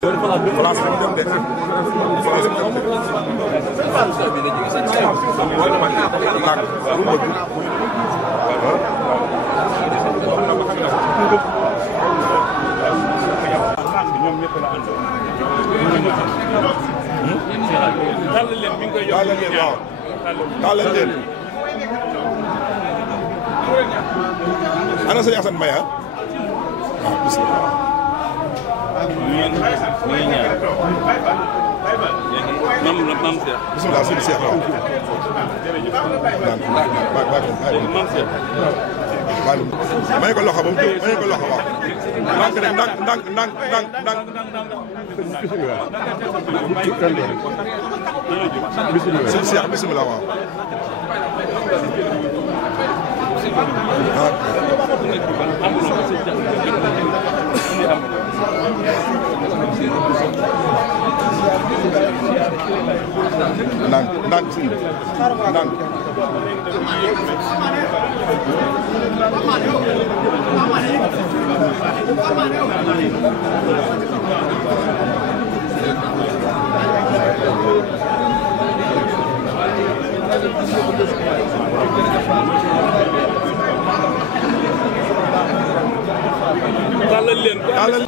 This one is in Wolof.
France la dem de France ana sëñ Assane Mbaye bismillah sëñ Cheikh may ko loxo ba mu jóg may ko loxo waaw ndànk rek ndànk sëñ Cheikh bismillah waaw ndànk si ndànk dalal leen dalal